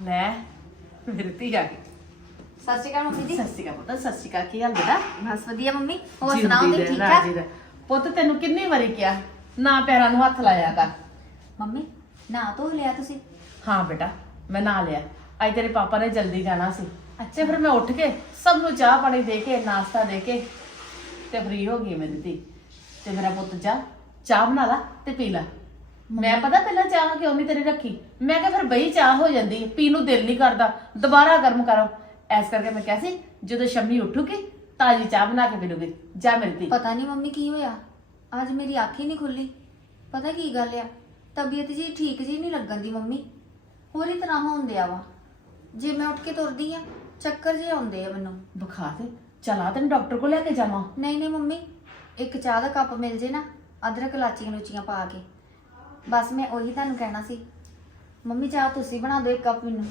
ਲੈ ਮੇਰੀ ਧੀ ਆ ਗਈ। ਸਤਿ ਸ਼੍ਰੀ ਅਕਾਲ ਮੰਮੀ ਜੀ। ਸਤਿ ਸ਼੍ਰੀ ਅਕਾਲ ਪੁੱਤ ਸਤਿ ਸ਼੍ਰੀ ਅਕਾਲ ਕੀ ਹਾਲ ਬੇਟਾ ਬਸ ਵਧੀਆ ਮੰਮੀ ਹੋਰ ਜਿਉਂਦੀ ਸੁਣਾਓ ਰਹਿ, ਤੁਸੀਂ ਠੀਕ ਰਾਜੀ ਠਾਕ? ਰਹਿ। ਪੁੱਤ ਤੈਨੂੰ ਕਿੰਨੀ ਵਾਰੀ ਕਿਹਾ ਨਾ ਪੈਰਾਂ ਨੂੰ ਹੱਥ ਲਾਇਆ ਕਰ। ਮੰਮੀ ਨਾ ਧੋ ਲਿਆ ਤੁਸੀਂ? ਹਾਂ ਬੇਟਾ ਮੈਂ ਨਾ ਲਿਆ। ਅੱਜ ਤੇਰੇ ਪਾਪਾ ਨੇ ਜਲਦੀ ਜਾਣਾ ਸੀ। ਅੱਛਾ ਫਿਰ ਮੈਂ ਉੱਠ ਕੇ ਸਭ ਨੂੰ ਚਾਹ ਪਾਣੀ ਦੇ ਕੇ ਨਾਸ਼ਤਾ ਦੇ ਕੇ ਤੇ ਫ੍ਰੀ ਹੋ ਗਈ ਮੇਰੀ ਧੀ। ਤੇ ਮੇਰਾ ਪੁੱਤ ਜਾ ਚਾਹ ਬਣਾ ਲਾ ਤੇ ਪੀ ਲਾ। ਮੈਂ ਪਤਾ ਪਹਿਲਾਂ ਚਾਹ ਕਿਉਂ ਨਹੀਂ ਤੇਰੀ ਰੱਖੀ? ਮੈਂ ਕਿਹਾ ਫਿਰ ਬਈ ਚਾਹ ਹੋ ਜਾਂਦੀ ਪੀਣ ਨੂੰ ਦਿਲ ਨਹੀਂ ਕਰਦਾ। ਦੁਬਾਰਾ ਗਰਮ ਕਰੋ। ਐਸ ਕਰਕੇ ਮੈਂ ਕਿਹਾ ਸੀ ਜਦੋਂ ਸ਼ੰਮੀ ਉੱਠੂਗੀ ਤਾਜੀ ਚਾਹ ਬਣਾ ਕੇ ਪੀਲੂਗੀ ਜਾ ਧੀ। ਪਤਾ ਨਹੀਂ ਮੰਮੀ ਕੀ ਹੋਇਆ। ਅੱਜ ਮੇਰੀ ਅੱਖ ਹੀ ਨਹੀਂ ਖੁੱਲੀ। ਪਤਾ ਕੀ ਗੱਲ ਆ? ਤਬੀਅਤ ਜੀ ਠੀਕ ਜੀ ਨਹੀਂ ਲੱਗਣ ਦੀ ਮੰਮੀ। ਹੋਰ ਹੀ ਤਰ੍ਹਾਂ ਆ ਵਾ। ਜੇ ਮੈਂ ਉੱਠ ਕੇ ਤੁਰਦੀ ਆ ਚੱਕਰ ਜੇ ਆਉਂਦੇ ਆ ਮੈਨੂੰ। ਬੁਖਾਰ ਤੇ ਚਲਾ ਤੈਨੂੰ ਡਾਕਟਰ ਕੋਲ ਲੈ ਕੇ ਜਾਵਾਂ। ਨਹੀਂ ਨਹੀਂ ਮੰਮੀ ਇੱਕ ਚਾਹ ਦਾ ਕੱਪ ਮਿਲ ਜੇ ਨਾ ਅਦਰਕ ਲਾਚੀਆਂ ਲੂਚੀਆਂ ਪਾ ਕੇ। ਬਸ ਮੈਂ ਉਹੀ ਤੁਹਾਨੂੰ ਕਹਿਣਾ ਸੀ। ਮੰਮੀ ਚਾਹ ਤੁਸੀਂ ਬਣਾ ਦਿਓ ਇੱਕ ਕੱਪ ਮੈਨੂੰ।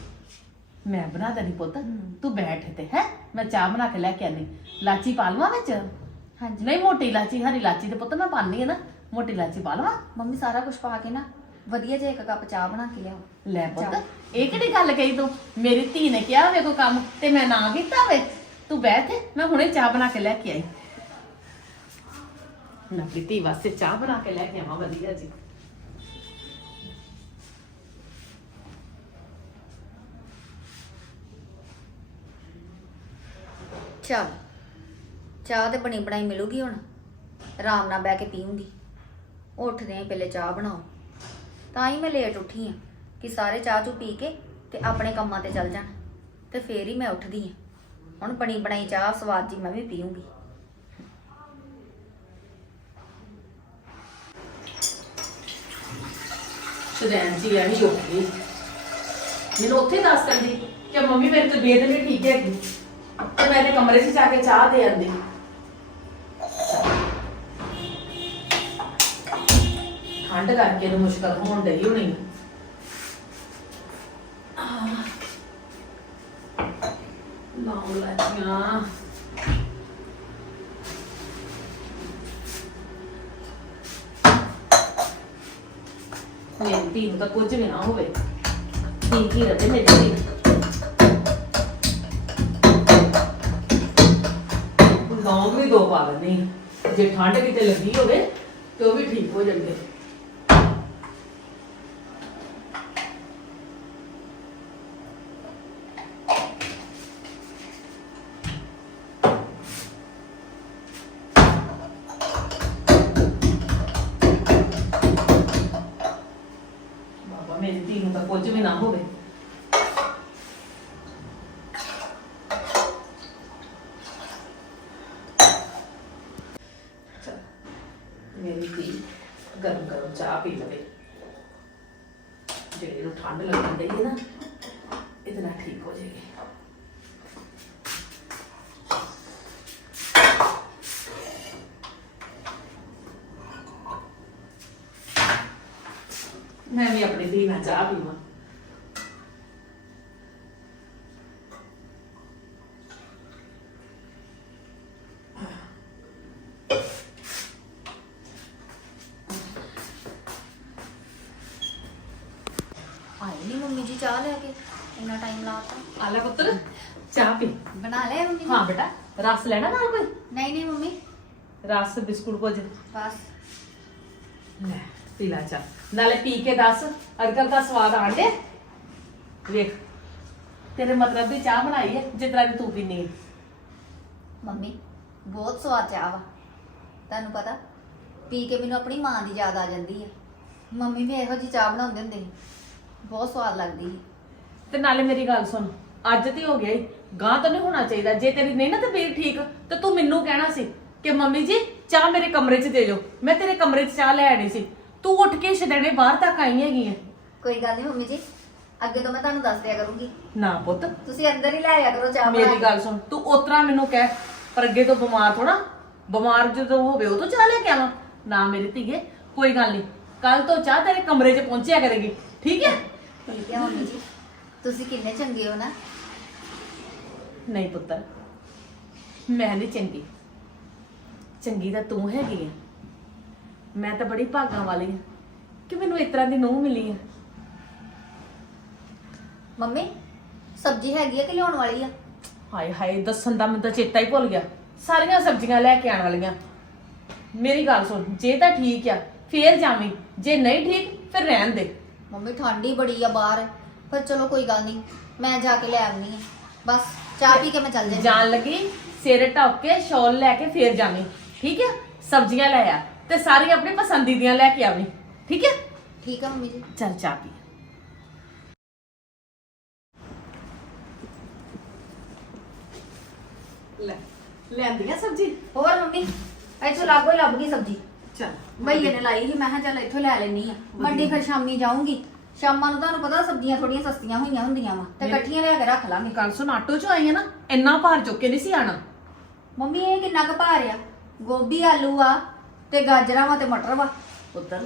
ਮੈਂ ਬਣਾ ਦੇਣੀ ਪੁੱਤ। ਤੂੰ ਬੈਠ ਤੇ ਹੈ? ਮੈਂ ਚਾਹ ਬਣਾ ਕੇ ਲੈ ਕੇ ਆਨੀ ਲਾਚੀ ਪਾ ਲਵਾਂ ਵਿੱਚ? ਹਾਂਜੀ। ਨਹੀਂ ਮੋਟੀ ਇਲਾਚੀ ਹਰੀ ਇਲਾਚੀ ਤੇ ਪੁੱਤ ਮੈਂ ਪਾਣੀ ਹੈ ਨਾ। ਮੋਟੀ ਇਲਾਚੀ ਪਾ ਲਵਾਂ? ਮੰਮੀ ਸਾਰਾ ਕੁਝ ਪਾ ਕੇ ਨਾ ਵਧੀਆ ਜਿਹਾ ਇੱਕ ਕੱਪ ਚਾਹ ਬਣਾ ਕੇ ਲਿਆਓ। ਲੈ ਪੁੱਤ। ਇਹ ਕਿਹੜੀ ਗੱਲ ਕਹੀ ਤੂੰ? ਮੇਰੀ ਧੀ ਨੇ ਕਿਹਾ ਹੋਵੇ ਕੋਈ ਕੰਮ ਤੇ ਮੈਂ ਨਾ ਕੀਤਾ ਹੋਵੇ। ਤੂੰ ਬੈਠ ਤੇ ਮੈਂ ਹੁਣੇ ਚਾਹ ਬਣਾ ਕੇ ਲੈ ਕੇ ਆਈ। ਨਾ ਧੀ ਵਾਸਤੇ ਚਾਹ ਬਣਾ ਕੇ ਲੈ ਕੇ ਆਵਾਂ ਵਧੀਆ ਜੀ। ਚੱਲ। ਚਾਹ ਤੇ ਬਣੀ ਬਣਾਈ ਮਿਲੂਗੀ ਹੁਣ। ਆਰਾਮ ਨਾਲ ਬਹਿ ਕੇ ਪੀਉਂਗੀ ਉੱਠਦੇ ਆਂ ਪਹਿਲੇ ਚਾਹ ਬਣਾਓ। ਤਾਂ ਹੀ ਮੈਂ ਲੇਟ ਉੱਠੀ ਆ ਕਿ ਸਾਰੇ ਚਾਹ ਚੂ ਪੀ ਕੇ ਤੇ ਆਪਣੇ ਕੰਮਾਂ ਤੇ ਚੱਲ ਜਾਣ। ਤੇ ਫੇਰ ਹੀ ਮੈਂ ਉੱਠਦੀ ਆ। ਹੁਣ ਬਣੀ ਬਣਾਈ ਚਾਹ ਸਵਾਦ ਜੀ ਮੈਂ ਵੀ ਪੀਉਂਗੀ ਸੁਦੈਨ ਜੀ ਆਹੀ ਹੋ ਮੈਨੂੰ ਉੱਥੇ ਦੱਸ ਦਿੰਦੀ ਕਿ ਮੰਮੀ ਮੇਰੀ ਤਬੀਅਤ ਨਹੀਂ ਠੀਕ ਹੈਗੀ। ਤੇ ਮੈਂ ਇਹਦੇ ਕਮਰੇ 'ਚ ਜਾ ਕੇ ਚਾਹ ਦੇ ਆਂਦੀ। ਠੰਡ ਕਰਕੇ ਨੂੰ ਮੁਸ਼ਕਲ ਹੋਣ ਡਈ ਹੋਣੀ। ਲਾਉ ਲਾਚੀਆਂ ਮੇਰੀ ਧੀ ਨੂੰ ਤਾਂ ਕੁਝ ਵੀ ਨਾ ਹੋਵੇ। ਠੀਕ ਹੀ ਰਹੇ ਮੇਰੀ ਧੀ। ਲੌਂਗ ਵੀ ਦੋ ਪਾ ਲੈਣੀ ਜੇ ਠੰਡ ਕਿਤੇ ਲੱਗੀ ਹੋਵੇ ਤੇ ਉਹ ਵੀ ਠੀਕ ਹੋ ਜਾਂਦੇ ਬਾਬਾ ਮੇਰੀ ਧੀ ਨੂੰ ਤਾਂ ਕੁਝ ਵੀ ਨਾ ਹੋਵੇ ਚੱਲ, ਮੇਰੀ ਧੀ ਗਰਮ ਗਰਮ ਚਾਹ ਪੀ ਲਵੇ ਜਿਹੜੀ ਨੂੰ ਠੰਡ ਲੱਗਣ ਡਈ ਹੈ ਨਾ ਇਹਦੇ ਨਾਲ ਠੀਕ ਹੋ ਜਾਏਗੀ ਮੈਂ ਵੀ ਆਪਣੀ ਧੀ ਨਾਲ ਚਾਹ ਪੀਵਾਂ ਆਏ ਨਹੀਂ ਮੰਮੀ ਜੀ ਚਾਹ ਲੈ ਕੇ ਇੰਨਾ ਟਾਈਮ ਲਾਤਾ ਆ ਲੈ ਪੁੱਤਰ ਚਾਹ ਪੀ ਬਣਾ ਲਿਆ ਮੰਮੀ ਜੀ ਹਾਂ ਬੇਟਾ ਰਸ ਲੈਣਾ ਨਾਲ ਕੋਈ? ਨਹੀਂ ਨਹੀਂ ਮੰਮੀ। ਰਸ ਬਿਸਕੁਟ ਕੁਝ। ਬਸ। ਲੈ ਪੀ ਲੈ ਚਾਹ। ਨਾਲੇ ਪੀ ਕੇ ਦੱਸ ਅੱਜ ਕੱਲ ਦਾ ਸਵਾਦ ਆਣ ਡਿਆ? ਵੇਖ ਤੇਰੇ ਮਤਲਬ ਦੀ ਚਾਹ ਬਣਾਈ ਹੈ ਜਿਸ ਤਰ੍ਹਾਂ ਦੀ ਤੂੰ ਪੀਨੀ ਹੈ। ਮੰਮੀ ਬਹੁਤ ਸਵਾਦ ਚਾਹ ਵਾ। ਤੁਹਾਨੂੰ ਪਤਾ ਪੀ ਕੇ ਮੈਨੂੰ ਆਪਣੀ ਮਾਂ ਦੀ ਯਾਦ ਆ ਜਾਂਦੀ ਹੈ। ਮੰਮੀ ਵੀ ਇਹੋ ਜੀ ਚਾਹ ਬਣਾਉਂਦੇ ਹੁੰਦੇ ਸੀ। ਬਹੁਤ ਸਵਾਦ ਲੱਗਦੀ ਸੀ। ਤੇ ਨਾਲੇ ਮੇਰੀ ਗੱਲ ਸੁਣ ਅੱਜ ਤੇ ਹੋ ਗਿਆ ਈ। ਗਾਂ ਤਾਂ ਨਹੀਂ ਹੋਣਾ ਚਾਹੀਦਾ। ਜੇ ਤੇਰੀ ਨਹੀਂ ਨਾ ਤਬੀਅਤ ਠੀਕ ਤੇ ਤੂੰ ਮੈਨੂੰ ਕਹਿਣਾ ਸੀ ਕਿ ਮੰਮੀ ਜੀ ਚਾਹ ਮੇਰੇ ਕਮਰੇ 'ਚ ਦੇ ਜਾਓ ਮੈਂ ਤੇਰੇ ਕਮਰੇ 'ਚ ਚਾਹ ਲੈ ਆਣੀ ਸੀ। ਤੂੰ ਉੱਠ ਕੇ ਛਦਣੇ ਬਾਹਰ ਤੱਕ ਆਈ ਹੈਗੀ ਹੈ ਕੋਈ ਗੱਲ ਨਹੀਂ ਮੰਮੀ ਜੀ ਅੱਗੇ ਤੋਂ ਮੈਂ ਤੁਹਾਨੂੰ ਦੱਸ ਦਿਆ ਕਰੂੰਗੀ। ਨਾ ਪੁੱਤ। ਤੁਸੀਂ ਅੰਦਰ ਹੀ ਲੈ ਆਇਆ ਕਰੋ ਚਾਹ ਬਣਾ ਮੇਰੀ ਕੇ। ਗੱਲ ਸੁਣ ਤੂੰ ਉਤਰਾ ਮੈਨੂੰ ਕਹਿ ਪਰ ਅੱਗੇ ਤੋਂ ਬਿਮਾਰ ਥੋੜਾ ਬਿਮਾਰ ਜਦੋਂ ਹੋਵੇ ਉਦੋਂ ਚਾਹ ਲੈ ਕੇ ਆਵਾਂ। ਨਾ ਮੇਰੀ ਧੀਏ ਕੋਈ ਗੱਲ ਨਹੀਂ ਕੱਲ ਤੋਂ ਚਾਹ ਤੇਰੇ ਕਮਰੇ 'ਚ ਪਹੁੰਚਿਆ ਕਰੇਗੀ ਠੀਕ ਹੈ? ਠੀਕ ਹੈ ਮੰਮੀ ਜੀ ਤੁਸੀਂ ਕਿੰਨੇ ਚੰਗੇ ਹੋ ਨਾ। ਨਹੀਂ ਪੁੱਤਰ ਮੈਂ ਨਹੀਂ ਚੰਗੀ। ਚੰਗੀ ਤਾਂ ਤੂੰ ਹੈਗੀ ਹੈ ਮੈਂ ਤਾਂ ਬੜੀ ਭਾਗਾਂ ਵਾਲੀ ਹਾਂ ਕਿ ਮੈਨੂੰ ਇਸ ਤਰ੍ਹਾਂ ਦੀ ਨੂੰਹ ਮਿਲੀ ਹੈ ਮੰਮੀ ਸਬਜ਼ੀ ਹੈਗੀ ਆ ਕਿ ਲਿਆਉਣ ਵਾਲੀ ਆ? ਹਾਏ ਹਾਏ ਦੱਸਣ ਦਾ ਮੈਨੂੰ ਤਾਂ ਚੇਤਾ ਹੀ ਭੁੱਲ ਗਿਆ। ਸਾਰੀਆਂ ਸਬਜ਼ੀਆਂ ਲੈ ਕੇ ਆਉਣ ਵਾਲੀਆਂ। ਮੇਰੀ ਗੱਲ ਸੁਣ ਜੇ ਤਾਂ ਠੀਕ ਆ ਫੇਰ ਜਾਵੀਂ। ਜੇ ਨਹੀਂ ਠੀਕ ਫਿਰ ਰਹਿਣ ਦੇ। ਮੰਮੀ ਠੰਡੀ ਬੜੀ ਆ ਬਾਹਰ। ਪਰ ਚਲੋ ਕੋਈ ਗੱਲ ਨਹੀਂ ਮੈਂ ਜਾ ਕੇ ਲੈ ਆਉਣੀ ਆ ਬਸ ਚਾਹ ਪੀ ਕੇ ਮੈਂ ਚੱਲ ਜਾਂਦੀ ਜਾਣ ਲੱਗੀ ਸਿਰ ਢੱਕ ਕੇ ਸ਼ਾਲ ਲੈ ਕੇ ਫੇਰ ਜਾਵੀਂ ਠੀਕ ਹੈ ਸਬਜ਼ੀਆਂ ਲੈ ਆ ਤੇ ਸਾਰੀਆਂ ਆਪਣੀ ਪਸੰਦੀ ਦੀਆਂ ਲੈ ਕੇ ਆਵੀਂ ਠੀਕ ਹੈ ਠੀਕ ਆ ਮੰਮੀ ਜੀ ਚੱਲ ਚਾਹ ਪੀ ਲੈ ਲੈਂਦੀਆਂ ਸਬਜ਼ੀ ਹੋਰ ਮੰਮੀ ਇੱਥੋਂ ਲਾਗੋ ਹੀ ਲੱਭ ਗਈ ਸਬਜ਼ੀ ਚੱਲ ਭਈਏ ਨੇ ਲਾਈ ਸੀ ਮੈਂ ਕਿਹਾ ਚੱਲ ਇੱਥੋਂ ਲੈ ਲੈਣੀ ਆ ਮੰਡੀ ਫਿਰ ਸ਼ਾਮੀ ਜਾਊਂਗੀ ਸ਼ਾਮਾਂ ਨੂੰ ਤੁਹਾਨੂੰ ਪਤਾ ਸਬਜ਼ੀਆਂ ਥੋੜੀਆਂ ਸਸਤੀਆਂ ਹੋਈਆਂ ਹੁੰਦੀਆਂ ਵਾ ਤੇ। ਇਕੱਠੀਆਂ ਲਿਆ ਕੇ ਰੱਖ ਲਾਂਗੇ ਕੱਲ ਸੁਣ ਆਟੋ ਚ ਆਈ ਹੈ ਨਾ ਇੰਨਾ ਭਾਰ ਚੁੱਕ ਕੇ ਨਹੀਂ ਸੀ ਆਣਾ। ਮੰਮੀ ਇਹ ਕਿੰਨਾ ਕੁ ਭਾਰ ਆ? ਗੋਭੀ ਆਲੂ ਆ ਤੇ ਗਾਜਰਾਂ ਵਾ ਤੇ ਮਟਰ ਵਾ। ਪੁੱਤਰ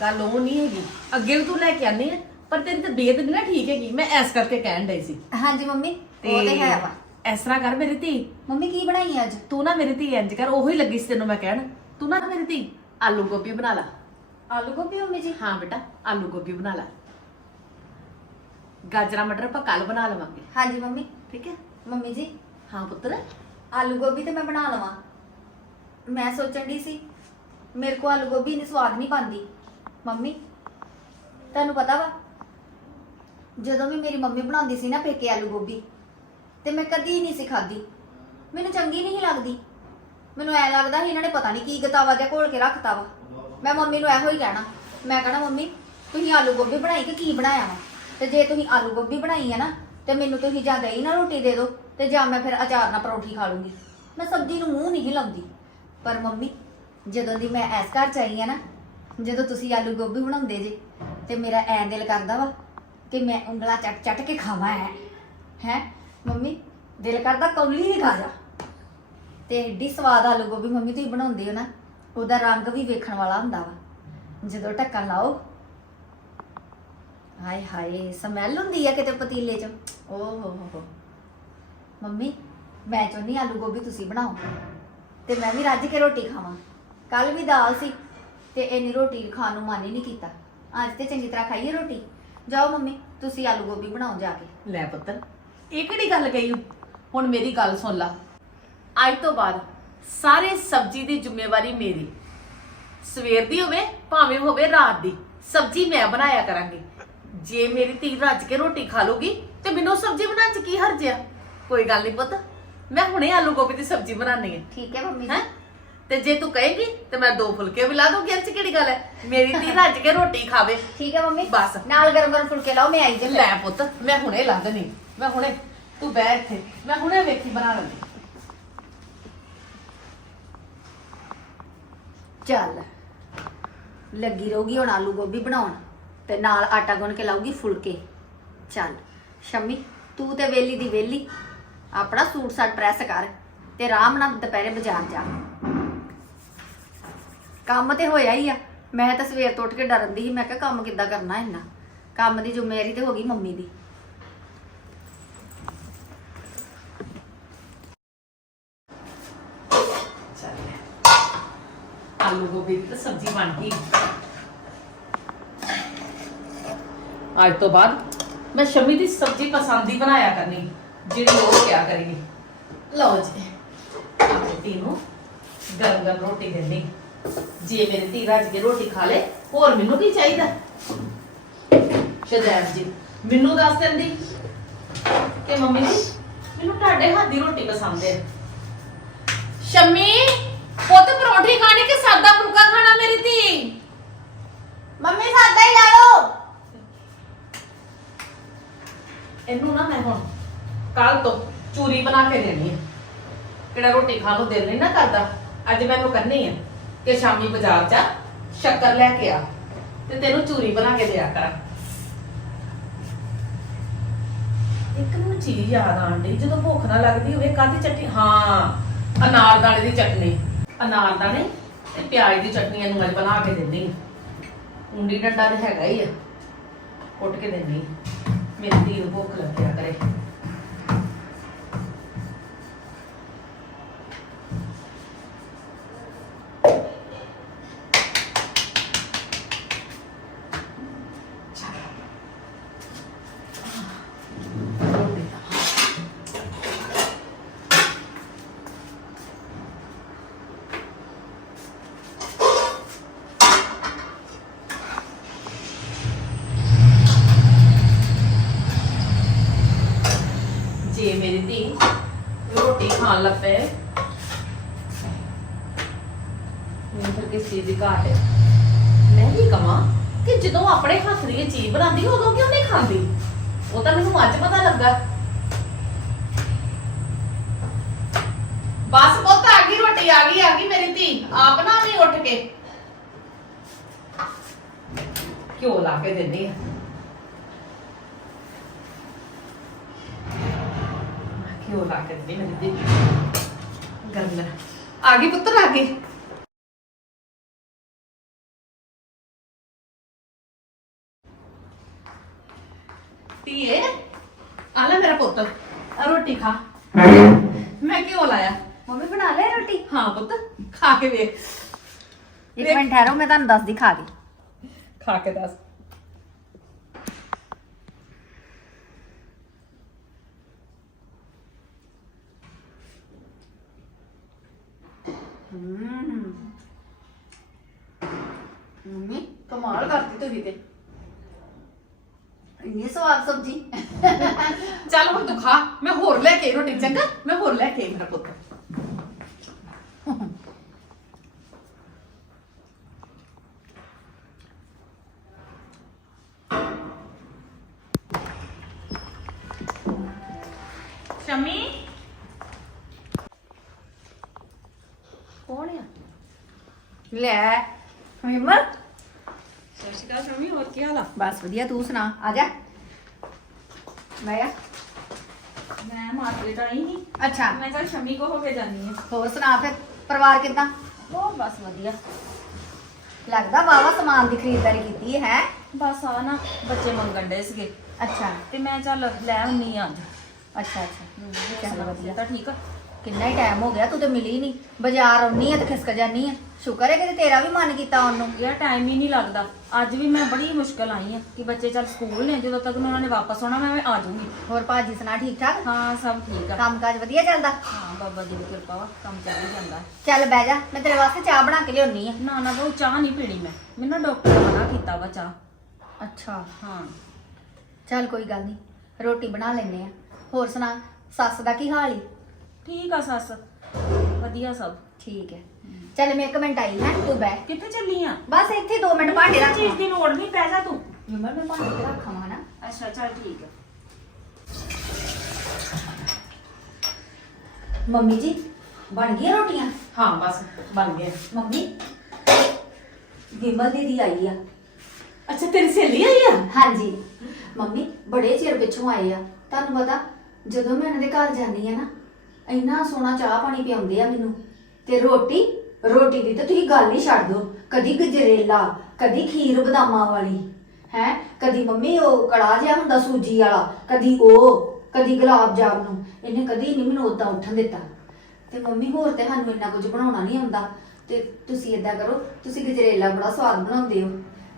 ਗੱਲ ਉਹ ਨਹੀਂ ਹੈਗੀ। ਅੱਗੇ ਵੀ ਤੂੰ ਲੈ ਕੇ ਆਨੀ ਹੈ ਪਰ ਤੇਰੀ ਤਬੀਅਤ ਨਹੀਂ ਨਾ ਠੀਕ ਹੈਗੀ। ਮੈਂ ਐਸ ਕਰਕੇ ਕਹਿਣ ਡਈ ਸੀ। ਹਾਂਜੀ ਮੰਮੀ ਉਹ ਤੇ ਹੈ ਵਾ। ਇਸ ਤਰ੍ਹਾਂ ਕਰ ਮੇਰੀ ਧੀ। ਮੰਮੀ ਕੀ ਬਣਾਈ ਅੱਜ? ਤੂੰ ਨਾ ਮੇਰੀ ਧੀ ਇੰਜ ਕਰ ਉਹੀ ਲੱਗੀ ਸੀ ਤੈਨੂੰ ਮੈਂ ਕਹਿਣ। ਤੂੰ ਨਾ ਮੇਰੀ ਧੀ ਆਲੂ ਗੋਭੀ ਬਣਾ ਲੈ। ਆਲੂ ਗੋਭੀ ਮੰਮੀ ਜੀ? ਹਾਂ ਬੇਟਾ ਆਲੂ ਗੋਭੀ ਬਣਾ ਲੈ। ਗਾਜਰਾਂ ਮਟਰ ਆਪਾਂ ਕੱਲ ਬਣਾ ਲਵਾਂਗੇ। ਹਾਂਜੀ ਮੰਮੀ। ਠੀਕ ਹੈ? ਮੰਮੀ ਜੀ। ਹਾਂ ਪੁੱਤਰ। ਆਲੂ ਗੋਭੀ ਤੇ ਮੈਂ ਬਣਾ ਲਵਾਂ। ਮੈਂ ਸੋਚਣ ਦੀ ਸੀ ਮੇਰੇ ਕੋ ਆਲੂ ਗੋਭੀ ਨਹੀਂ ਸਵਾਦ ਨਹੀਂ ਪਾਉਂਦੀ ਮੰਮੀ ਤੁਹਾਨੂੰ ਪਤਾ ਵਾ ਜਦੋਂ ਵੀ ਮੇਰੀ ਮੰਮੀ ਬਣਾਉਂਦੀ ਸੀ ਨਾ ਪੇਕੇ ਆਲੂ ਗੋਭੀ ਤੇ ਮੈਂ ਕਦੀ ਨਹੀਂ ਸੀ ਖਾਦੀ ਮੈਨੂੰ ਚੰਗੀ ਨਹੀਂ ਲੱਗਦੀ। ਮੈਨੂੰ ਐ ਲੱਗਦਾ ਸੀ ਇਹਨਾਂ ਨੇ ਪਤਾ ਨਹੀਂ ਕੀ ਗਤਾਵਾ ਜਿਹਾ ਘੋਲ ਕੇ ਰੱਖਤਾ ਵਾ। ਮੈਂ ਮੰਮੀ ਨੂੰ ਇਹੋ ਹੀ ਕਹਿਣਾ। ਮੈਂ ਕਹਣਾ ਮੰਮੀ ਤੁਸੀਂ ਆਲੂ ਗੋਭੀ ਬਣਾਈ ਕਿ ਕੀ ਬਣਾਇਆ ਵਾ? ਤੇ ਜੇ ਤੁਸੀਂ ਆਲੂ ਗੋਭੀ ਬਣਾਈ ਹੈ ਨਾ, ਤੇ ਮੈਨੂੰ ਤੁਸੀਂ ਜਾਂ ਦਹੀਂ ਨਾਲ ਰੋਟੀ ਦੇ ਦਿਓ, ਤੇ ਜਾਂ ਮੈਂ ਫਿਰ ਅਚਾਰ ਨਾਲ ਪਰੌਂਠੀ ਖਾ ਲੂੰਗੀ। ਮੈਂ ਸਬਜ਼ੀ ਨੂੰ ਮੂੰਹ ਨਹੀਂ ਲਾਉਂਦੀ। ਪਰ ਮੰਮੀ, ਜਦੋਂ ਦੀ ਮੈਂ ਐਸ ਘਰ ਚ ਆਈ ਆ ਨਾ, ਜਦੋਂ ਤੁਸੀਂ ਆਲੂ ਗੋਭੀ ਬਣਾਉਂਦੇ ਜੇ, ਤੇ ਮੇਰਾ ਐਂ ਦਿਲ ਕਰਦਾ ਵਾ ਕਿ ਮੈਂ ਉਂਗਲਾ ਚੱਟ ਚੱਟ ਕੇ ਖਾਵਾਂ ਹੈ ਹੈ? ਮੰਮੀ, ਦਿਲ ਕਰਦਾ ਕੌਲੀ ਵੀ ਖਾ ਜਾ। ਤੇ ਏਡੀ ਸਵਾਦ ਆਲੂ ਗੋਭੀ ਮੰਮੀ ਤੁਸੀਂ ਬਣਾਉਂਦੇ ਹੋ ਨਾ, ਉਹਦਾ ਰੰਗ ਵੀ ਵੇਖਣ ਵਾਲਾ ਹੁੰਦਾ ਵਾ। ਜਦੋਂ ਢੱਕਣ ਲਾਓ ਹਾਏ ਹਾਏ, ਸਮੈਲ ਹੁੰਦੀ ਆ ਕਿਤੇ ਪਤੀਲੇ 'ਚ। ਓ ਹੋ ਹੋ। ਹੋ ਮੰਮੀ, ਮੈਂ ਚਾਹੁੰਦੀ ਆਲੂ ਗੋਭੀ ਤੁਸੀਂ ਬਣਾਓ। ਤੇ ਮੈਂ ਵੀ ਰੱਜ ਕੇ ਰੋਟੀ ਖਾਵਾਂ। ਕੱਲ ਵੀ ਦਾਲ ਸੀ ਤੇ ਇੰਨੀ ਰੋਟੀ ਖਾਣ ਨੂੰ ਮਨ ਹੀ ਨਹੀਂ ਕੀਤਾ। ਅੱਜ ਤੇ ਚੰਗੀ ਤਰ੍ਹਾਂ ਖਾਈਏ ਰੋਟੀ। ਜਾਓ ਮੰਮੀ, ਤੁਸੀਂ ਆਲੂ ਗੋਭੀ ਬਣਾਓ ਜਾ ਕੇ। ਲੈ ਪੁੱਤਰ ਇਹ ਕਿਹੜੀ ਗੱਲ ਕਹੀ ਹੁਣ ਮੇਰੀ ਗੱਲ ਸੁਣ ਲਾ। ਅੱਜ ਤੋਂ ਬਾਅਦ ਸਾਰੇ ਸਬਜ਼ੀ ਦੀ ਜ਼ਿੰਮੇਵਾਰੀ ਮੇਰੀ। ਸਵੇਰ ਦੀ ਹੋਵੇ, ਭਾਵੇਂ ਹੋਵੇ ਰਾਤ ਦੀ। ਸਬਜ਼ੀ ਮੈਂ ਬਣਾਇਆ ਕਰਾਂਗੀ। ਜੇ ਮੇਰੀ ਧੀ ਰੱਜ ਕੇ ਰੋਟੀ ਖਾ ਲੂਗੀ ਤੇ ਮੈਨੂੰ ਸਬਜ਼ੀ ਬਣਾਉਣ ਚ ਕੀ ਹਰਜ ਆ? ਕੋਈ ਗੱਲ ਨਹੀਂ ਪੁੱਤ। ਮੈਂ ਹੁਣੇ ਆਲੂ ਗੋਭੀ ਦੀ ਸਬਜ਼ੀ ਬਣਾਉਣੀ ਹੈ। ਠੀਕ ਹੈ ਮੰਮੀ ਹੈ? ਜੀ ਤੇ ਜੇ ਤੂੰ ਕਹੇਗੀ ਤੇ ਮੈਂ ਦੋ ਫੁਲਕੇ ਵੀ ਲਾ ਦੂੰਗੀ ਇਹ ਚ ਕਿਹੜੀ ਗੱਲ ਹੈ? ਮੇਰੀ ਧੀ ਰੱਜ ਕੇ ਰੋਟੀ ਖਾਵੇ। ਠੀਕ ਹੈ ਮੰਮੀ। ਬਸ। ਨਾਲ ਗਰਮ ਗਰਮ ਫੁਲਕੇ ਲਾਓ ਮੈਂ ਆਈ ਜੇ। ਲੈ ਪੁੱਤ ਮੈਂ ਹੁਣੇ ਲਾ ਦੇਣੀ ਮੈਂ ਹੁਣੇ ਤੂੰ ਬਹਿ ਇੱਥੇ। ਮੈਂ ਹੁਣੇ ਵੇਖੀ ਬਣਾ ਲੈਂਦੀ ਚੱਲ। ਲੱਗੀ ਰਹੂਗੀ ਹੁਣ ਆਲੂ ਗੋਭੀ ਬਣਾਉਣ। ਤੇ ਨਾਲ ਆਟਾ ਗੁੰਨ ਕੇ ਲਾਊਗੀ ਫੁਲਕੇ। ਚੱਲ, ਸ਼ੰਮੀ, ਤੂੰ ਤੇ ਵੇਲੀ ਦੀ ਵੇਲੀ, ਆਪਣਾ ਸੂਟ ਸਾਟ ਪ੍ਰੈਸ ਕਰ ਤੇ ਆਰਾਮ ਨਾਲ ਦੁਪਹਿਰੇ ਬਾਜ਼ਾਰ ਜਾ। ਕੰਮ ਤੇ ਹੋਇਆ ਹੀ ਆ। ਮੈਂ ਤਾਂ ਸਵੇਰ ਤੋਂ ਉੱਠ ਕੇ ਡਰਨ ਦੀ ਸੀ। ਮੈਂ ਕਿਹਾ ਕੰਮ ਕਿੱਦਾਂ ਕਰਨਾ ਇੰਨਾ? ਕੰਮ ਦੀ ਜ਼ਿੰਮੇਵਾਰੀ ਤੇ ਹੋ ਗਈ ਮੰਮੀ ਦੀ। ਆਲੂ ਗੋਭੀ ਦੀ ਤਾਂ ਸਬਜ਼ੀ ਬਣ ਗਈ। ਅੱਜ ਤੋਂ ਬਾਅਦ ਮੈਂ ਸ਼ਮੀ ਦੀ ਸਬਜ਼ੀ ਪਸੰਦ ਹੀ ਬਣਾਇਆ ਕਰਨੀ ਜਿਹੜੀ ਉਹ ਕਿਆ ਕਰੀਏ ਲਓ ਜੀ ਧੀ ਨੂੰ ਗਰਮ ਗਰਮ ਰੋਟੀ ਦੇਣੀ ਜੇ ਮੇਰੀ ਧੀ ਰੱਜ ਕੇ ਰੋਟੀ ਖਾ ਲੇ ਹੋਰ ਮੈਨੂੰ ਕੀ ਚਾਹੀਦਾ? ਸ਼ਦਾਬ ਜੀ ਮੈਨੂੰ ਦੱਸ ਦਿੰਦੀ ਕਿ ਮੰਮੀ ਜੀ ਮੈਨੂੰ ਤੁਹਾਡੇ ਹੱਥ ਦੀ ਰੋਟੀ ਪਸੰਦ ਹੈ। ਸ਼ਮੀ ਪੁੱਤ ਪਰੌਂਠੀ ਖਾਣੀ ਕਿ ਸਾਦਾ ਫੁਲਕਾ ਖਾਣਾ ਮੇਰੀ ਧੀ? ਮੰਮੀ ਸਾਦਾ ਹੀ ਲਾ ਲਓ। ਇਹਨੂੰ ਨਾ ਮੈਂ ਹੁਣ ਕੱਲ ਤੋਂ ਚੂਰੀ ਬਣਾ ਕੇ ਦੇਣੀ ਹੈ ਕਿਹੜਾ ਰੋਟੀ ਖਾਣ ਨੂੰ ਦਿਲ ਨਹੀਂ ਨਾ ਕਰਦਾ। ਅੱਜ ਮੈਨੂੰ ਕਰਨੀ ਹੈ ਕਿ ਸ਼ਾਮੀ ਬਾਜ਼ਾਰ ਜਾ ਸ਼ੱਕਰ ਲੈ ਕੇ ਆ ਤੇ ਤੈਨੂੰ ਚੂਰੀ ਬਣਾ ਕੇ ਦਿਆ ਕਰਾਂ। ਇੱਕ ਮੈਨੂੰ ਚੀਜ਼ ਯਾਦ ਆਣ ਡਈ, ਜਦੋਂ ਭੁੱਖ ਨਾ ਲੱਗਦੀ ਹੋਵੇ ਕਾਹਦੀ ਚਟਨੀ? ਹਾਂ ਅਨਾਰਦਾਣੇ ਦੀ ਚਟਨੀ। ਅਨਾਰਦਾਣੇ ਤੇ ਪਿਆਜ਼ ਦੀ ਚਟਨੀ ਇਹਨੂੰ ਅੱਜ ਬਣਾ ਕੇ ਦਿੰਦੀ ਉਂਡੀ ਡੰਡਾ ਤੇ ਹੈਗਾ ਹੀ ਆ। ਕੁੱਟ ਕੇ ਦਿੰਦੀ ਹਾਂ। ਮੇਰੀ ਧੀ ਨੂੰ ਭੁੱਖ ਲੱਗਿਆ ਕਰੇ ਖਾਣ ਲੱਗ ਪਏ। ਮੈਨੂੰ ਫਿਰ ਕਿਸ ਚੀਜ਼ ਦੀ ਘਾਟ ਹੈ? ਮੈਂ ਵੀ ਕਹਾਂ ਕਿ ਜਦੋਂ ਆਪਣੇ ਹੱਥ ਦੀ ਇਹ ਚੀਜ਼ ਬਣਾਉਂਦੀ, ਉਦੋਂ ਕਿਉਂ ਨਹੀਂ ਖਾਂਦੀ? ਉਹ ਤਾਂ ਮੈਨੂੰ ਅੱਜ ਪਤਾ ਲੱਗਾ। ਬਸ ਪੁੱਤ, ਆ ਗਈ ਰੋਟੀ, ਆ ਗਈ ਆ ਗਈ ਮੇਰੀ ਧੀ। ਆਪ ਨਾ ਵੀ ਉੱਠ ਕੇ। ਘਿਓ ਲਾ ਕੇ ਦਿੰਦੀ ਆ। ਘਿਓ ਲਾ ਕੇ ਦਿੰਦੀ ਮੇਰੀ ਗਰਮ ਗਰਮ ਆ ਗਈ ਪੁੱਤਰ ਆ ਗਈ। ਧੀਏ ਆ ਲੈ ਮੇਰਾ ਪੁੱਤ। ਆ ਰੋਟੀ ਖਾ। ਮੈਂ ਕਿਉਂ ਲਾਇਆ। ਮੰਮੀ ਬਣਾ ਲੈ ਰੋਟੀ? ਹਾਂ ਪੁੱਤ ਖਾ ਕੇ ਵੇਖ। ਇੱਕ ਮਿੰਟ ਠਹਿਰੋ ਮੈਂ ਤੁਹਾਨੂੰ ਦੱਸਦੀ ਖਾ ਕੇ। ਖਾ ਕੇ ਦੱਸ। ਮੰਮੀ ਕਮਾਲ ਕਰਦੀ ਤੁਸੀਂ ਤੇ ਇੰਨੀ ਸਵਾਦ ਸਬਜ਼ੀ ਚੱਲ ਹੁਣ ਤੂੰ ਖਾ ਮੈਂ ਹੋਰ ਲੈ ਕੇ ਆਈ ਰੋਟੀ ਚੰਗਾ ਮੈਂ ਹੋਰ ਲੈ ਕੇ ਆਈ ਮੇਰਾ ਪੁੱਤ ਕੌਣ ਆ? ਲੈ ਵਿਮਲ। ਸਤਿ ਸ਼੍ਰੀ ਅਕਾਲ ਸ਼ਮੀ ਹੋਰ ਕੀ ਹਾਲ ਆ? ਬਸ ਵਧੀਆ ਤੂੰ ਸੁਣਾ ਆ ਜਾ। ਮੈਂ ਆ। ਮੈਂ ਮਾਰਕੀਟ ਆਈ ਨਹੀਂ ਅੱਛਾ। ਮੈਂ ਚੱਲ ਸ਼ਮੀ ਕੋ ਹੋ ਕੇ ਜਾਨੀ ਆ। ਹੋਰ ਸੁਣਾ ਫਿਰ ਪਰਿਵਾਰ ਕਿਦਾਂ? ਉਹ ਬਸ ਵਧੀਆ। ਲੱਗਦਾ ਵਾਵਾ ਸਮਾਨ ਦੀ ਖਰੀਦਦਾਰੀ ਕੀਤੀ ਹੈ? ਬਸ ਆ ਨਾ ਬੱਚੇ ਮੰਗਣ ਦੇ ਸੀਗੇ। ਅੱਛਾ। ਤੇ ਮੈਂ ਚੱਲ ਲੈ ਆਉਣੀ ਆ ਅੱਜ। ਅੱਛਾ ਅੱਛਾ। ਚੱਲ ਵਧੀਆ। ਤਾਂ ਠੀਕ ਆ? ਕਿੰਨਾ ਹੀ ਟਾਈਮ ਹੋ ਗਿਆ ਤੂੰ ਤੇ ਮਿਲੀ ਨਹੀਂ ਬਾਜ਼ਾਰ ਆਉਣੀ ਆ ਤੇ ਖਿਸਕ ਜਾਨੀ ਆ। ਸ਼ੁਕਰ ਹੈ ਕਿ ਤੇਰਾ ਵੀ ਮਨ ਕੀਤਾ ਆਉਣ ਨੂੰ। ਯਾਰ ਟਾਈਮ ਹੀ ਨਹੀਂ ਲੱਗਦਾ। ਅੱਜ ਵੀ ਮੈਂ ਬੜੀ ਮੁਸ਼ਕਲ ਆਈ ਆ ਕਿ ਬੱਚੇ ਚੱਲ ਸਕੂਲ ਨੇ ਜਦੋਂ ਤੱਕ ਉਹਨਾਂ ਨੇ ਵਾਪਸ ਆਉਣਾ ਮੈਂ ਆ ਜਾਊਂਗੀ। ਹੋਰ ਭਾਜੀ ਸੁਣਾ ਠੀਕ ਠਾਕ? ਹਾਂ ਸਭ ਠੀਕ ਆ। ਕੰਮਕਾਜ ਵਧੀਆ ਚੱਲਦਾ? ਹਾਂ ਬਾਬਾ ਜੀ ਦੀ ਕਿਰਪਾ ਵਾ ਕੰਮ ਚੱਲ ਹੀ ਜਾਂਦਾ। ਚੱਲ ਬਹਿ ਜਾ ਮੈਂ ਤੇਰੇ ਵਾਸਤੇ ਚਾਹ ਬਣਾ ਕੇ ਲਿਆਉਣੀ ਆ। ਨਾ ਨਾ ਬਹੁ ਚਾਹ ਨਹੀਂ ਪੀਣੀ ਮੈਂ। ਮੈਨੂੰ ਡਾਕਟਰ ਨੇ ਮਨਾ ਕੀਤਾ ਵਾ ਚਾਹ। ਅੱਛਾ। ਹਾਂ। ਚੱਲ ਕੋਈ ਗੱਲ ਨਹੀਂ ਰੋਟੀ ਬਣਾ ਲੈਨੇ ਆ। ਹੋਰ ਸੁਣਾ ਸੱਸ ਦਾ ਕੀ ਹਾਲ ਈ? ਠੀਕ ਆ ਸੱਸ। ਵਧੀਆ ਸਭ। ਠੀਕ ਹੈ। ਚੱਲ ਮੈਂ ਇੱਕ ਮਿੰਟ ਆਈ ਹਾਂ ਤੂੰ ਬਹਿ। ਕਿੱਥੇ ਚੱਲੀ ਆ? ਬਸ ਇੱਥੇ 2 ਮਿੰਟ ਭਾਂਡੇ ਰੱਖ ਚੀਜ਼ ਦੀ ਲੋੜ ਨਹੀਂ? ਪੈ ਜਾ ਤੂੰ। ਵਿਮਲ ਮੈਂ ਭਾਂਡੇ ਤੇ ਰੱਖਾਂ ਨਾ। ਅੱਛਾ ਚੱਲ ਠੀਕ ਆ। ਮੰਮੀ ਜੀ ਬਣ ਗਈਆਂ ਰੋਟੀਆਂ? ਹਾਂ ਬਸ ਬਣ ਗਿਆ ਮੰਮੀ ਵਿਮਲ ਦੀਦੀ ਆਈ ਆ। ਅੱਛਾ ਤੇਰੀ ਸਹੇਲੀ ਆਈ ਆ? ਹਾਂਜੀ। ਮੰਮੀ ਬੜੇ ਚਿਰ ਪਿੱਛੋਂ ਆਏ ਆ। ਤੁਹਾਨੂੰ ਪਤਾ ਜਦੋਂ ਮੈਂ ਇਹਨਾਂ ਦੇ ਘਰ ਜਾਂਦੀ ਆ ਨਾ ਇੰਨਾ ਸੋਹਣਾ ਚਾਹ ਪਾਣੀ ਪਿਆਉਂਦੇ ਆ ਮੈਨੂੰ। ਤੇ ਰੋਟੀ ਰੋਟੀ ਦੀ ਤਾਂ ਤੁਸੀਂ ਗੱਲ ਹੀ ਛੱਡ ਦਿਓ। ਕਦੀ ਗਜਰੇਲਾ, ਕਦੀ ਖੀਰ ਬਦਾਮਾਂ ਵਾਲੀ। ਹੈ? ਕਦੀ ਮੰਮੀ ਉਹ ਕੜਾ ਜਿਹਾ ਹੁੰਦਾ ਸੂਜੀ ਵਾਲਾ, ਕਦੀ ਉਹ, ਕਦੀ ਗੁਲਾਬ ਜਾਮਨ ਇਹਨੇ ਕਦੀ ਨਹੀਂ ਮੈਨੂੰ ਉਦਾਂ ਉੱਠਣ ਦਿੱਤਾ। ਤੇ ਮੰਮੀ ਹੋਰ ਤੇ ਸਾਨੂੰ ਇੰਨਾ ਕੁਝ ਬਣਾਉਣਾ ਨਹੀਂ ਆਉਂਦਾ। ਤੇ ਤੁਸੀਂ ਇਦਾਂ ਕਰੋ, ਤੁਸੀਂ ਗਜਰੇਲਾ ਬੜਾ ਸਵਾਦ ਬਣਾਉਂਦੇ ਹੋ।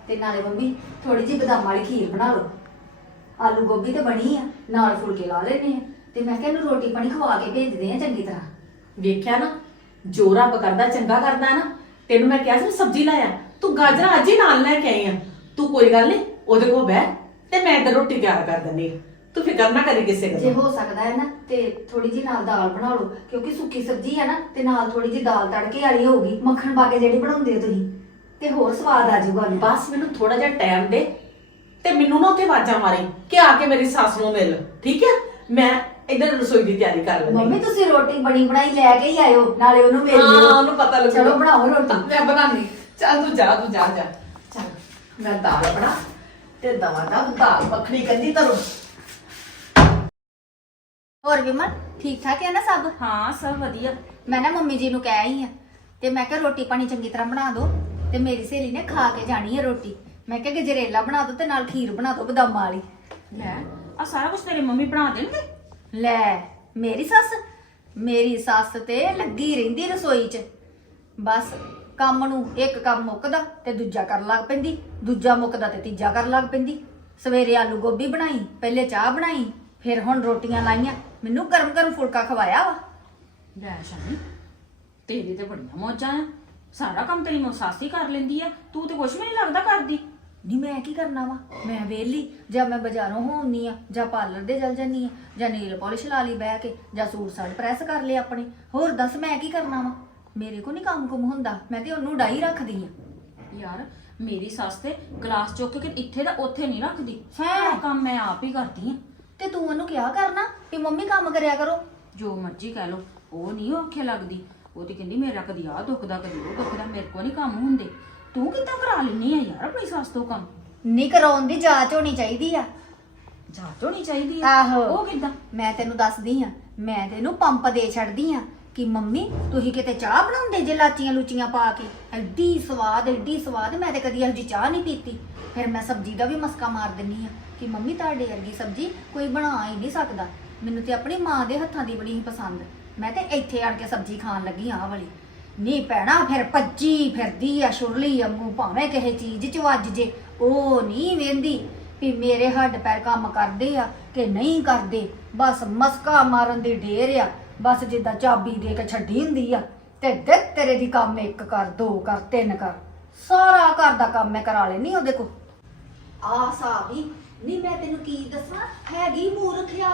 ਤੇ ਨਾਲੇ ਮੰਮੀ ਥੋੜੀ ਜਿਹੀ ਬਦਾਮਾਂ ਵਾਲੀ ਖੀਰ ਬਣਾ ਲਓ। ਆਲੂ ਗੋਭੀ ਤੇ ਬਣੀ ਆ, ਨਾਲ ਫੁਲਕੇ ਲਾ ਲੈਣੇ ਆ। ਤੇ ਮੈਂ ਕਿਹਾ ਇਹਨੂੰ ਰੋਟੀ ਪਾਣੀ ਖਵਾ ਕੇ ਭੇਜਦੇ ਆ ਚੰਗੀ ਤਰ੍ਹਾਂ। ਵੇਖਿਆ ਨਾ ਜੋ ਰੱਬ ਕਰਦਾ ਚੰਗਾ ਕਰਦਾ ਨਾ ਤੈਨੂੰ ਮੈਂ ਕਿਹਾ ਸੀ ਸਬਜ਼ੀ ਲਾਇਆ ਤੂੰ ਗਾਜਰਾਂ ਅੱਜ ਹੀ ਨਾਲ ਲੈ ਕੇ ਆਈ ਆ। ਤੂੰ ਕੋਈ ਗੱਲ ਨਹੀਂ ਉਹਦੇ ਕੋਲ ਬਹਿ ਤੇ ਮੈਂ ਇੱਧਰ ਰੋਟੀ ਤਿਆਰ ਕਰ ਦਿੰਦੀ। ਤੂੰ ਫਿਕਰ ਨਾ ਕਰੀ ਕਿਸੇ ਜੇ ਗੱਲ। ਹੋ ਸਕਦਾ ਹੈ ਨਾ ਤੇ ਥੋੜੀ ਜਿਹੀ ਨਾਲ ਦਾਲ ਬਣਾ ਲਓ ਕਿਉਂਕਿ ਸੁੱਕੀ ਸਬਜ਼ੀ ਆ ਨਾ ਤੇ ਨਾਲ ਥੋੜੀ ਜਿਹੀ ਦਾਲ ਤੜਕੇ ਵਾਲੀ ਹੋਊਗੀ ਮੱਖਣ ਪਾ ਕੇ ਜਿਹੜੀ ਬਣਾਉਂਦੇ ਹੋ ਤੁਸੀਂ ਤੇ ਹੋਰ ਸਵਾਦ ਆ ਜਾਊਗਾ ਉਹਨੂੰ। ਬਸ ਮੈਨੂੰ ਥੋੜਾ ਜਿਹਾ ਟਾਈਮ ਦੇ ਤੇ ਮੈਨੂੰ ਨਾ ਉੱਥੇ ਆਵਾਜ਼ਾਂ ਮਾਰੀ ਕਿ ਆ ਕੇ ਮੇਰੀ ਸੱਸ ਨੂੰ ਮਿਲ ਠੀਕ ਹੈ ਮੈਂ ਇੱਧਰ ਰਸੋਈ ਦੀ ਤਿਆਰੀ ਕਰ ਲੈਂਦੀ ਮੰਮੀ ਤੁਸੀਂ ਰੋਟੀ ਬਣੀ ਬਣਾਈ ਲੈ ਕੇ ਹੀ ਆਇਓ ਨਾਲੇ ਉਹਨੂੰ ਮਿਲ ਹਾਂ ਲਿਓ ਉਹਨੂੰ ਪਤਾ ਲੱਗੂ। ਚਲੋ ਬਣਾਓ ਰੋਟੀ। ਮੈਂ ਬਣਾਣੀ ਚੱਲ ਤੂੰ ਜਾ ਤੂੰ ਜਾ ਜਾ। ਚੱਲ ਮੈਂ ਦਾਲ ਬਣਾ ਤੇ ਦਵਾ ਦਾ ਦਾਲ ਮੱਖਣੀ ਕੰਦੀ ਤਰੋ ਹੋਰ ਵਿਮਲ ਠੀਕ ਠਾਕ ਹੈ ਨਾ ਸਭ? ਹਾਂ ਸਭ ਵਧੀਆ। ਮੈਂ ਨਾ ਮੰਮੀ ਜੀ ਨੂੰ ਕਹਿ ਆਈ ਆ ਤੇ ਮੈਂ ਕਿਹਾ ਰੋਟੀ ਪਾਣੀ ਚੰਗੀ ਤਰ੍ਹਾਂ ਬਣਾ ਦਿਓ ਤੇ ਮੇਰੀ ਸਹੇਲੀ ਨੇ ਖਾ ਕੇ ਜਾਣੀ ਹੈ ਰੋਟੀ। ਮੈਂ ਕਿਹਾ ਗਜਰੇਲਾ ਬਣਾ ਦਿਓ ਤੇ ਨਾਲ ਖੀਰ ਬਣਾ ਦਿਓ ਬਦਾਮਾਂ ਵਾਲੀ। ਲੈ ਆ ਸਾਰਾ ਕੁਝ ਤੇਰੀ ਮੰਮੀ ਬਣਾ ਦੇਣਗੇ? ਲੈ, ਮੇਰੀ ਸੱਸ? ਮੇਰੀ ਸੱਸ ਤੇ ਲੱਗੀ ਰਹਿੰਦੀ ਰਸੋਈ 'ਚ। ਬਸ, ਕੰਮ ਨੂੰ ਇੱਕ ਕੰਮ ਮੁੱਕਦਾ ਤੇ ਦੂਜਾ ਕਰਨ ਲੱਗ ਪੈਂਦੀ। ਦੂਜਾ ਮੁੱਕਦਾ ਤੇ ਤੀਜਾ ਕਰਨ ਲੱਗ ਪੈਂਦੀ। ਸਵੇਰੇ ਆਲੂ ਗੋਭੀ ਬਣਾਈ, ਪਹਿਲੇ ਚਾਹ ਬਣਾਈ, ਫਿਰ ਹੁਣ ਰੋਟੀਆਂ ਲਾਈਆਂ। ਮੈਨੂੰ ਗਰਮ ਗਰਮ ਫੁਲਕਾ ਖਵਾਇਆ ਵਾ। ਲੈ ਸ਼ਾਮੀ, ਤੇਰੀ ਤੇ ਬੜੀਆਂ ਮੌਜਾਂ ਆ ਸਾਰਾ ਕੰਮ ਤੇਰੀ ਮੋ, ਸੱਸ ਹੀ ਕਰ ਲੈਂਦੀ ਆ। ਤੂੰ ਤੇ ਕੁਛ ਵੀ ਨਹੀਂ ਲੱਗਦਾ ਕਰਦੀ। ਨਹੀਂ ਮੈਂ ਕੀ ਕਰਨਾ ਵਾ? ਮੈਂ ਵਿਹਲੀ ਜਾਂ ਮੈਂ ਬਾਜ਼ਾਰੋਂ ਹੋਣੀ ਆ ਜਾਂ ਪਾਰਲਰ ਦੇ ਚਲ ਜਾਨੀ ਆ ਜਾਂ ਨੀਲ ਪਾਲਿਸ਼ ਲਾ ਲਈ ਬਹਿ ਕੇ ਜਾਂ ਸੂਟ ਸਾਟ ਪ੍ਰੈਸ ਕਰ ਲਏ ਆਪਣੇ। ਹੋਰ ਦੱਸ ਮੈਂ ਕੀ ਕਰਨਾ ਵਾ? ਮੇਰੇ ਕੋ ਨਹੀਂ ਕੰਮ ਕੁਮ ਹੁੰਦਾ ਮੈਂ ਤੇ ਉਹਨੂੰ ਡਾਈ ਰੱਖਦੀ ਆ। ਯਾਰ ਮੇਰੀ ਸੱਸ ਤੇ ਗਲਾਸ ਚੁੱਕ ਕੇ ਇੱਥੇ ਦਾ ਉੱਥੇ ਨਹੀਂ ਰੱਖਦੀ। ਹੈਂ? ਸਾਰਾ ਕੰਮ ਮੈਂ ਆਪ ਹੀ ਕਰਦੀ ਆ। ਤੇ ਤੂੰ ਉਹਨੂੰ ਕਿਹਾ ਕਰਨਾ ਵੀ ਮੰਮੀ ਕੰਮ ਕਰਿਆ ਕਰੋ। ਜੋ ਮਰਜ਼ੀ ਕਹਿ ਲੋ ਉਹ ਨਹੀਂ ਔਖੇ ਲੱਗਦੀ। ਉਹ ਤੇ ਕਹਿੰਦੀ ਮੇਰਾ ਕਦੀ ਆ ਦੁਖਦਾ ਕਦੀ ਉਹ ਦੁਖਦਾ ਮੇਰੇ ਕੋ ਨਹੀਂ ਕੰਮ ਹੁੰਦੇ। ਤੂੰ ਕਿੱਦਾਂ ਕਰਾ ਲੈਨੀ ਆ ਯਾਰ ਆਪਣੀ ਸੱਸ ਤੋਂ ਕੰਮ? ਨਹੀਂ ਕਰਾਉਣ ਦੀ ਜਾਂਚ ਹੋਣੀ ਚਾਹੀਦੀ ਆ। ਜਾਂਚ ਹੋਣੀ ਚਾਹੀਦੀ ਆ? ਆਹੋ। ਉਹ ਕਿੱਦਾਂ? ਮੈਂ ਤੈਨੂੰ ਦੱਸਦੀ ਆ ਮੈਂ ਤੈਨੂੰ ਪੰਪ ਦੇ ਛੱਡਦੀ ਆ ਕਿ ਮੰਮੀ ਤੁਸੀਂ ਕਿਤੇ ਚਾਹ ਬਣਾਉਂਦੇ ਜੇ ਲਾਚੀਆਂ ਲੂਚੀਆਂ ਪਾ ਕੇ? ਐਡੀ ਸਵਾਦ ਐਡੀ ਸਵਾਦ ਮੈਂ ਤੇ ਕਦੀ ਇਹੋ ਜਿਹੀ ਚਾਹ ਨਹੀਂ ਪੀਤੀ। ਫਿਰ ਮੈਂ ਸਬਜ਼ੀ ਦਾ ਵੀ ਮਸਕਾ ਮਾਰ ਦਿੰਨੀ ਆ ਕਿ ਮੰਮੀ ਤੁਹਾਡੇ ਵਰਗੀ ਸਬਜ਼ੀ ਕੋਈ ਬਣਾ ਹੀ ਨਹੀਂ ਸਕਦਾ। ਮੈਨੂੰ ਤੇ ਆਪਣੀ ਮਾਂ ਦੇ ਹੱਥਾਂ ਦੀ ਬੜੀ ਹੀ ਪਸੰਦ। ਮੈਂ ਤੇ ਇੱਥੇ ਆਣ ਕੇ ਸਬਜ਼ੀ ਖਾਣ ਲੱਗੀ ਆ ਵਾਲੀ। ਨਹੀਂ ਪੈਣਾ ਫਿਰ ਭੱਜੀ ਫਿਰਦੀ ਆ ਛੁਰਲੀ ਵਾਂਗੂ, ਭਾਵੇਂ ਕਿਸੇ ਚੀਜ਼ 'ਚ ਵੱਜ ਜੇ, ਉਹ ਨਹੀਂ ਵੇਂਦੀ ਵੀ ਮੇਰੇ ਹੱਡ ਪੈਰ ਕੰਮ ਕਰਦੇ ਆ ਕਿ ਨਹੀਂ ਕਰਦੇ। ਬਸ ਮਸਕਾ ਮਾਰਨ ਦੀ ਢੇਰ ਆ, ਬਸ ਜਿੱਦਾਂ ਚਾਬੀ ਦੇ ਕੇ ਛੱਡੀ ਹੁੰਦੀ ਆ। ਤੇ ਦੇ ਤੇਰੇ ਦੀ ਕੰਮ ਇੱਕ ਕਰ, ਦੋ ਕਰ, ਤਿੰਨ ਕਰ। ਸਾਰਾ ਘਰ ਦਾ ਕੰਮ ਮੈਂ ਕਰਾ ਲੈਣੀ ਉਹਦੇ ਕੋ ਆ ਸਾਬੀ ਨਹੀਂ ਮੈਂ ਤੈਨੂੰ ਕੀ ਦੱਸਾਂ? ਹੈਗੀ ਮੂਰਖਿਆ।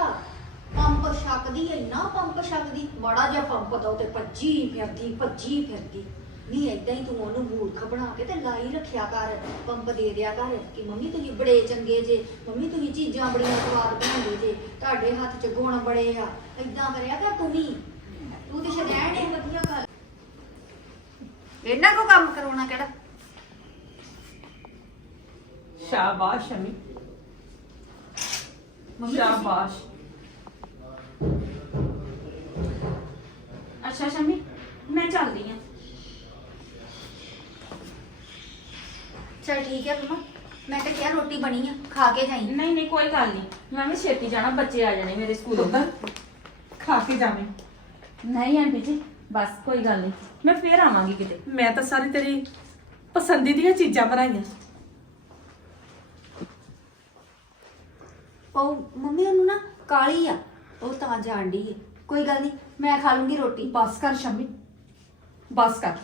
ਪੰਪ ਛਕਦੀ ਇੰਨਾ ਪੰਪ ਛਕਦੀ ਬੜਾ ਜਿਹਾ ਪੰਪ ਦਾ ਤੇ ਭੱਜੀ ਫਿਰਦੀ ਭੱਜੀ ਫਿਰਦੀ। ਨਹੀਂ ਏਦਾਂ ਹੀ ਤੂੰ ਉਹਨੂੰ ਮੂਰਖ ਬਣਾ ਕੇ ਤੇ ਲਾਈ ਰੱਖਿਆ ਕਰ ਪੰਪ ਦੇ ਦਿਆ ਕਰ ਕਿ ਮੰਮੀ ਤੁਸੀਂ ਬੜੇ ਚੰਗੇ ਜੇ ਮੰਮੀ ਤੁਸੀਂ ਚੀਜ਼ਾਂ ਬੜੀਆਂ ਸਵਾਦ ਬਣਾਉਂਦੇ ਜੇ ਤੁਹਾਡੇ ਹੱਥ 'ਚ ਗੁਣ ਬੜੇ ਆ ਏਦਾਂ ਕਰਿਆ ਕਰ ਤੂੰ ਵੀ। ਤੂੰ ਤੇ ਸ਼ਰੈਣ ਹੈ ਵਧੀਆ ਕਰ ਇਹਨਾਂ ਕੋ ਕੰਮ ਕਰਾਉਣਾ ਕਿਹੜਾ? ਸ਼ਾਬਾਸ਼ ਸ਼ਮੀ। ਸ਼ਾਬਾਸ਼। ਅੱਛਾ ਸ਼ਮੀ ਮੈਂ ਚੱਲਦੀ ਆ। ਚਲ ਠੀਕ ਹੈ ਮਮਾ ਮੈਂ ਤਾਂ ਕਿਹਾ ਰੋਟੀ ਬਣੀ ਆ ਖਾ ਕੇ ਜਾਈ। ਨਹੀਂ ਨਹੀਂ ਕੋਈ ਗੱਲ ਨਹੀਂ ਮੈਂ ਵੀ ਛੇਤੀ ਜਾਣਾ ਬੱਚੇ ਆ ਜਾਣੇ ਮੇਰੇ ਸਕੂਲੋਂ। ਖਾ ਕੇ ਜਾਵੇਂ। ਨਹੀਂ ਆਂਟੀ ਜੀ ਬਸ ਕੋਈ ਗੱਲ ਨਹੀਂ ਮੈਂ ਫੇਰ ਆਵਾਂਗੀ ਕਿਤੇ। ਮੈਂ ਤਾਂ ਸਾਰੀ ਤੇਰੀ ਪਸੰਦੀ ਦੀਆਂ ਚੀਜ਼ਾਂ ਬਣਾਈਆਂ। ਉਹ ਮੰਮੀ ਉਹਨੂੰ ਨਾ ਕਾਲੀ ਆ ਉਹ ਤਾਂ ਜਾਣਦੀ ਹੈ ਕੋਈ ਗੱਲ ਨਹੀਂ, ਮੈਂ ਖਾ ਲੂੰਗੀ ਰੋਟੀ। ਬਸ ਕਰ ਸ਼ਮੀ। ਬਸ ਕਰ।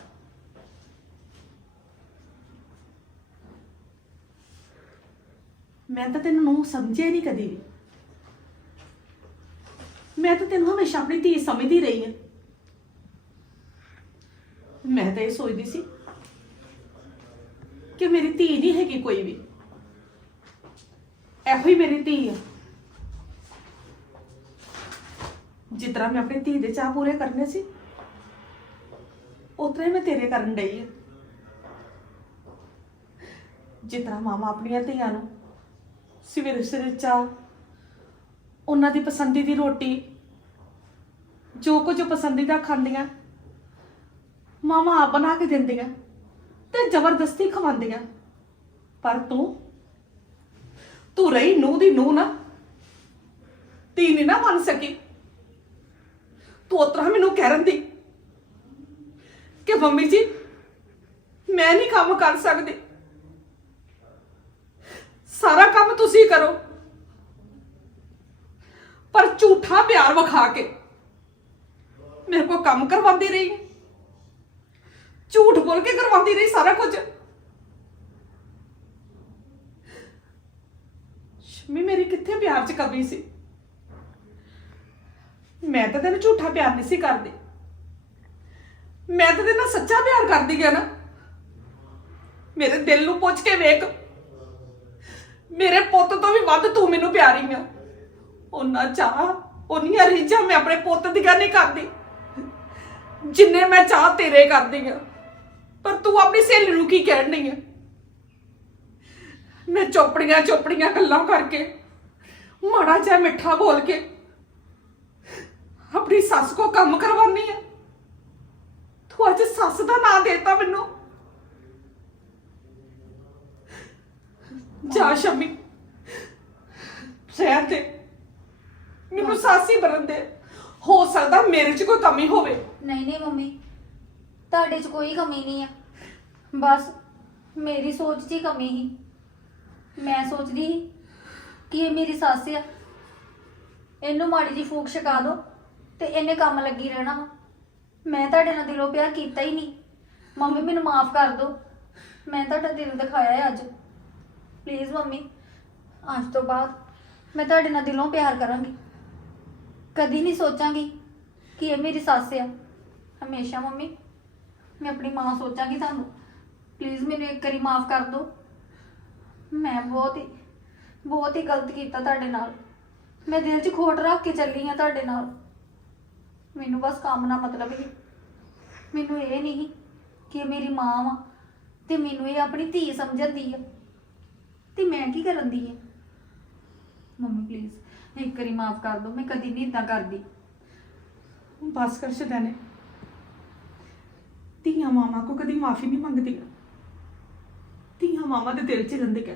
ਮੈਂ ਤਾਂ ਤੈਨੂੰ ਨੂੰ ਸਮਝਿਆ ਨਹੀਂ ਕਦੀ ਵੀ। ਮੈਂ ਤਾਂ ਤੈਨੂੰ ਹਮੇਸ਼ਾ ਆਪਣੀ ਧੀ ਸਮਝਦੀ ਰਹੀ ਹਾਂ। ਮੈਂ ਤਾਂ ਇਹ ਸੋਚਦੀ ਸੀ ਕਿ ਮੇਰੀ ਧੀ ਨਹੀਂ ਹੈਗੀ ਕੋਈ ਵੀ। ਇਹੋ ਹੀ ਮੇਰੀ ਧੀ ਆ। ਜਿਸ ਤਰ੍ਹਾਂ ਮੈਂ ਆਪਣੀ ਧੀ ਦੇ ਚਾਹ ਪੂਰੇ ਕਰਨੇ ਸੀ ਉਤਰੇ ਮੈਂ ਤੇਰੇ ਕਰਨ ਡਈ ਆ ਜਿਸ ਤਰ੍ਹਾਂ ਮਾਮਾ ਆਪਣੀਆਂ ਧੀਆਂ ਨੂੰ ਸਵੇਰੇ ਸਵੇਰੇ ਚਾਹ ਉਹਨਾਂ ਦੀ ਪਸੰਦੀ ਦੀ ਰੋਟੀ, ਜੋ ਕੁਝ ਉਹ ਪਸੰਦੀਦਾ ਖਾਂਦੀਆਂ ਮਾਮਾ ਆਪ ਬਣਾ ਕੇ ਦਿੰਦੀਆਂ ਤੇ ਜ਼ਬਰਦਸਤੀ ਖਵਾਉਂਦੀਆਂ। ਪਰ ਤੂੰ ਤੂੰ ਰਹੀ ਨੂੰ ਦੀ ਨੂੰ ਨਾ ਤੀ ਨਹੀਂ ਨਾ ਬਣ ਸਕੀ। ਤੂੰ ਉਤਰਾ ਮੈਨੂੰ ਕਹਿਣ ਦੀ ਕਿ ਮੰਮੀ ਜੀ, ਮੈਂ ਨਹੀਂ ਕੰਮ ਕਰ ਸਕਦੀ। ਸਾਰਾ ਕੰਮ ਤੁਸੀਂ ਕਰੋ। ਪਰ ਝੂਠਾ ਪਿਆਰ ਵਿਖਾ ਕੇ ਮੇਰੇ ਕੋਲ ਕੰਮ ਕਰਵਾਉਂਦੀ ਰਹੀ ਝੂਠ ਬੋਲ ਕੇ ਕਰਵਾਉਂਦੀ ਰਹੀ ਸਾਰਾ ਕੁਝ। ਸ਼ਮੀ, ਮੇਰੀ ਕਿੱਥੇ ਪਿਆਰ 'ਚ ਕਮੀ ਸੀ? ਮੈਂ ਤਾਂ ਤੈਨੂੰ ਝੂਠਾ ਪਿਆਰ ਨਹੀਂ ਸੀ ਕਰਦੀ। ਮੈਂ ਤਾਂ ਤੇਰੇ ਨਾਲ ਸੱਚਾ ਪਿਆਰ ਕਰਦੀ ਗਿਆ ਨਾ। ਮੇਰੇ ਦਿਲ ਨੂੰ ਪੁੱਛ ਕੇ ਵੇਖ। ਮੇਰੇ ਪੁੱਤ ਤੋਂ ਵੀ ਵੱਧ ਤੂੰ ਮੈਨੂੰ ਪਿਆਰੀ ਆ। ਉਹਨਾਂ ਚਾਹ, ਉਹਨੀਆਂ ਰੀਝਾਂ ਮੈਂ ਆਪਣੇ ਪੁੱਤ ਦੀਆਂ ਨਹੀਂ ਕਰਦੀ। ਜਿੰਨੇ ਮੈਂ ਚਾਹ ਤੇਰੇ ਕਰਦੀ ਆ। ਪਰ ਤੂੰ ਆਪਣੀ ਸਹੇਲੀ ਨੂੰ ਕੀ ਕਹਿਣੀ ਆ? ਮੈਂ ਚੋਪੜੀਆਂ ਚੋਪੜੀਆਂ ਗੱਲਾਂ ਕਰਕੇ, ਮਾੜਾ ਜਿਹਾ ਮਿੱਠਾ ਬੋਲ ਕੇ ਆਪਣੀ ਸੱਸ ਕੋ ਕੰਮ ਕਰਵਾਉਣੀ ਆ? ਤੂੰ ਅੱਜ ਸੱਸ ਦਾ ਨਾਂ ਦੇਤਾ ਮੈਨੂੰ। ਜਾ ਸ਼ਮੀ ਰਹਿਣ ਦੇ। ਮੈਨੂੰ ਸਾਸੀ ਬਣਨ ਦੇ। ਹੋ ਸਕਦਾ ਮੇਰੇ 'ਚ ਕੋਈ ਕਮੀ ਹੋਵੇ। ਨਹੀਂ ਨਹੀਂ ਮੰਮੀ ਤੁਹਾਡੇ 'ਚ ਕੋਈ ਕਮੀ ਨਹੀਂ ਆ। ਬਸ ਮੇਰੀ ਸੋਚ 'ਚ ਹੀ ਕਮੀ ਸੀ। ਮੈਂ ਸੋਚਦੀ ਸੀ ਕਿ ਇਹ ਮੇਰੀ ਸੱਸ ਆ। ਇਹਨੂੰ ਮਾੜੀ ਜੀ ਫੂਕ ਛਕਾ ਦੋ ਤੇ ਇਹਨੇ ਕੰਮ ਲੱਗੀ ਰਹਿਣਾ ਵਾ। ਮੈਂ ਤੁਹਾਡੇ ਨਾਲ ਦਿਲੋਂ ਪਿਆਰ ਕੀਤਾ ਹੀ ਨਹੀਂ। ਮੰਮੀ, ਮੈਨੂੰ ਮਾਫ ਕਰ ਦਿਓ। ਮੈਂ ਤੁਹਾਡਾ ਦਿਲ ਦਿਖਾਇਆ ਹੈ ਅੱਜ। ਪਲੀਜ਼ ਮੰਮੀ, ਅੱਜ ਤੋਂ ਬਾਅਦ ਮੈਂ ਤੁਹਾਡੇ ਨਾਲ ਦਿਲੋਂ ਪਿਆਰ ਕਰਾਂਗੀ। ਕਦੀ ਨਹੀਂ ਸੋਚਾਂਗੀ ਕਿ ਇਹ ਮੇਰੀ ਸੱਸ ਆ। ਹਮੇਸ਼ਾ ਮੰਮੀ, ਮੈਂ ਆਪਣੀ ਮਾਂ ਸੋਚਾਂਗੀ ਤੁਹਾਨੂੰ। ਪਲੀਜ਼ ਮੈਨੂੰ ਇੱਕ ਵਾਰੀ ਮਾਫ ਕਰ ਦਿਓ। ਮੈਂ ਬਹੁਤ ਹੀ ਬਹੁਤ ਹੀ ਗਲਤ ਕੀਤਾ ਤੁਹਾਡੇ ਨਾਲ। ਮੈਂ ਦਿਲ 'ਚ ਖੋਟ ਰੱਖ ਕੇ ਚੱਲੀ ਆ ਤੁਹਾਡੇ ਨਾਲ। ਮੈਨੂੰ ਬਸ ਕੰਮ ਨਾਲ ਮਤਲਬ ਹੀ। ਮੈਨੂੰ ਇਹ ਨਹੀਂ ਕਿ ਇਹ ਮੇਰੀ ਮਾਂ ਵਾ ਤੇ ਮੈਨੂੰ ਇਹ ਆਪਣੀ ਧੀ ਸਮਝਦੀ ਆ। ਤੇ ਮੈਂ ਕੀ ਕਰਨ ਦੀ ਆ? ਮੰਮੀ ਪਲੀਜ਼ ਇੱਕ ਵਾਰੀ ਮਾਫ ਕਰ ਦਿਓ, ਮੈਂ ਕਦੀ ਨਹੀਂ ਇਦਾਂ ਕਰਦੀ। ਬਸ ਕਰ ਸ਼ਦਾਨੇ ਧੀਆਂ ਮਾਮਾ ਕੋ ਕਦੀ ਮਾਫੀ ਨਹੀਂ ਮੰਗਦੀਆਂ। ਧੀਆਂ ਮਾਮਾ ਦੇ ਦਿਲ 'ਚ ਰਹਿੰਦੇ ਕਿ